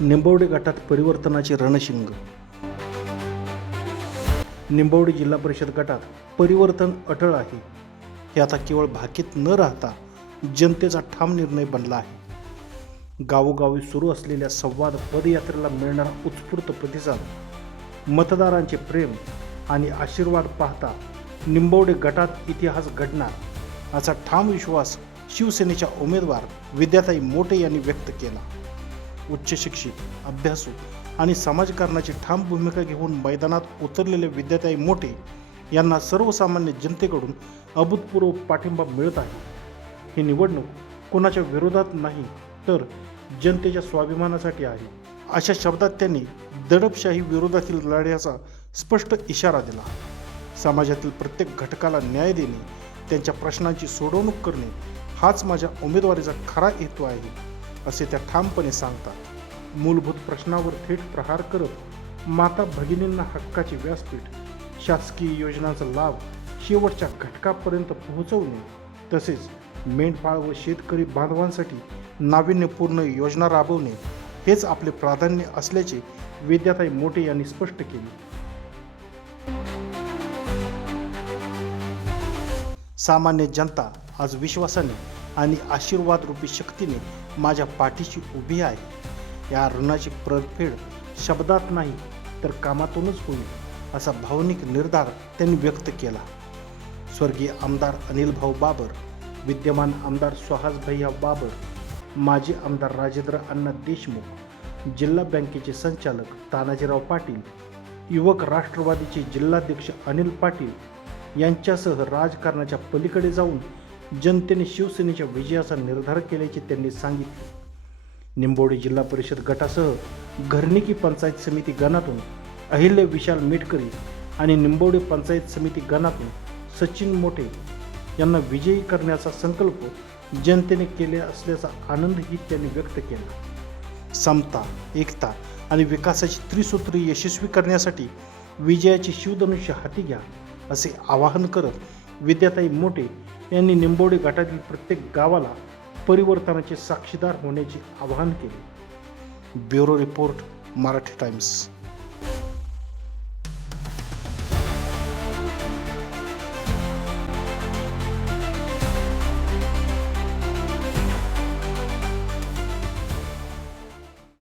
निंबवडे गटात परिवर्तनाचे रणशिंग. निंबवडे जिल्हा परिषद गटात परिवर्तन अटळ आहे. हे आता केवळ भाकीत न राहता जनतेचा ठाम निर्णय बनला आहे. गावोगावी सुरू असलेल्या संवाद पदयात्रेला मिळणारा उत्स्फूर्त प्रतिसाद, मतदारांचे प्रेम आणि आशीर्वाद पाहता निंबवडे गटात इतिहास घडणार असा ठाम विश्वास शिवसेनेच्या उमेदवार विद्याताई मोटे यांनी व्यक्त केला. उच्च शिक्षित, अभ्यासू आणि समाजकारणाची ठाम भूमिका घेऊन मैदानात उतरलेले विद्याताई मोटे यांना सर्वसामान्य जनतेकडून अभूतपूर्व पाठिंबा मिळत आहे. ही निवडणूक कोणाच्या विरोधात नाही तर जनतेच्या स्वाभिमानासाठी आहे, अशा शब्दात त्यांनी दडपशाही विरोधातील लढ्याचा स्पष्ट इशारा दिला. समाजातील प्रत्येक घटकाला न्याय देणे, त्यांच्या प्रश्नांची सोडवणूक करणे हाच माझ्या उमेदवारीचा खरा हेतू आहे, असे त्या ठामपणे सांगतात. मूलभूत प्रश्नावर थेट प्रहार करत माता भगिनींना हक्काचे व्यासपीठ, शासकीय योजनांचा लाभ शेवटच्या घटकापर्यंत पोहोचवणे, तसेच मेंढपाळ व शेतकरी बांधवांसाठी नाविन्यपूर्ण योजना राबवणे हेच आपले प्राधान्य असल्याचे विद्याताई मोटे यांनी स्पष्ट केले. सामान्य जनता आज विश्वासाने आणि आशीर्वाद रूपी शक्तीने माझ्या पाठीशी उभी आहे. या ऋणाची परतफेड शब्दात नाही तर कामातूनच होईल, असा भावनिक निर्धार त्यांनी व्यक्त केला. स्वर्गीय आमदार अनिल भाऊ बाबर, विद्यमान आमदार सुहास भैया बाबर, माजी आमदार राजेंद्र अण्णा देशमुख, जिल्हा बँकेचे संचालक तानाजीराव पाटील, युवक राष्ट्रवादीचे जिल्हाध्यक्ष अनिल पाटील यांच्यासह राजकारणाच्या पलीकडे जाऊन जनतेने शिवसेनेच्या विजयाचा निर्धार केल्याचे त्यांनी सांगितले. निंबवडे जिल्हा परिषद गटासह घरनिकी पंचायत समिती गणातून अहिल्या विशाल मेटकरी आणि निंबवडे पंचायत समिती गणातून सचिन मोटे यांना विजयी करण्याचा संकल्प जनतेने केला असल्याचा आनंदही त्यांनी व्यक्त केला. समता, एकता आणि विकासाची त्रिसूत्री यशस्वी करण्यासाठी विजयाची शिवधनुष्य हाती घ्या, असे आवाहन करत विद्याताई मोटे यांनी निंबवडे गटातील प्रत्येक गावाला परिवर्तनाचे साक्षीदार होण्याचे आवाहन केले. Bureau report, Marathi times.